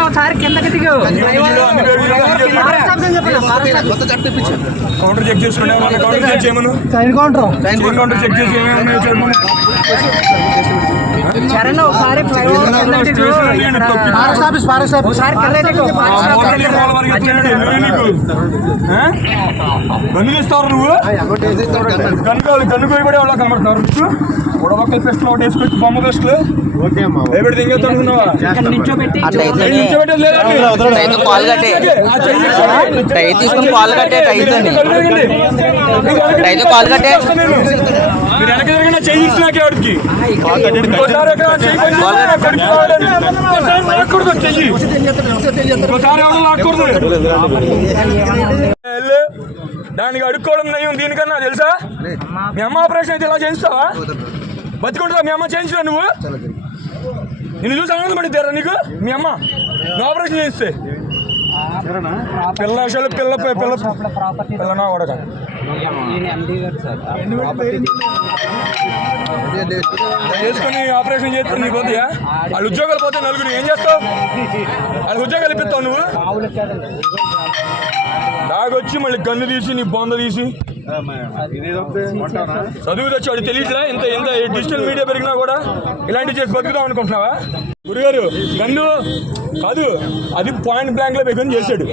ఒకసారి కిందకి దిగు కౌంటర్ చెక్ చేసుకునే కౌంటర్ చెక్ చేయమను కౌంటర్ చెక్ చేసి చరణ్ ఒకసారి గన్ను తీస్తారు నువ్వు గన్ను కోయబడే వాళ్ళ కనబడుతున్నారు బుడబక్కల పెస్ట్లు ఒకటి వేసుకొచ్చి బొమ్మ పెస్ట్లు ఏబెడితే ఇంకేం అనుకున్నావా మీరు వెనక జరిగిన చేయించి నాకే వాడికి దానికి అడుక్కోవడం నయం దీనికన్నా తెలుసా? మీ అమ్మ ఆపరేషన్ అయితే ఇలా చేయిస్తావా? బతుకుంటుందా మీ అమ్మ చేయించా నువ్వు? నిన్ను చూసి ఆనందం పడిద్దారా నీకు? మీ అమ్మ నువ్వు ఆపరేషన్ చేయిస్తే పిల్ల పిల్ల పిల్ల పిల్లనా కొడక చేసుకుని ఆపరేషన్ చేస్తే నీకు పోతాయా? వాళ్ళు ఉద్యోగాలు పోతే నలుగురు ఏం చేస్తావు? వాళ్ళకి ఉద్యోగాలు ఇప్పిస్తావు నువ్వు? దాగొచ్చి మళ్ళీ గన్ను తీసి నీ బొంద తీసి చదువు తెచ్చి వాడు తెలియదురా? ఇంత ఎంత డిజిటల్ మీడియా పెరిగినా కూడా ఇలాంటివి చేసి బతుకుదాం అనుకుంటున్నావా? గురుగారు గన్ను కాదు, అది పాయింట్ బ్లాంక్ లో పెట్టుకొని చేశాడు.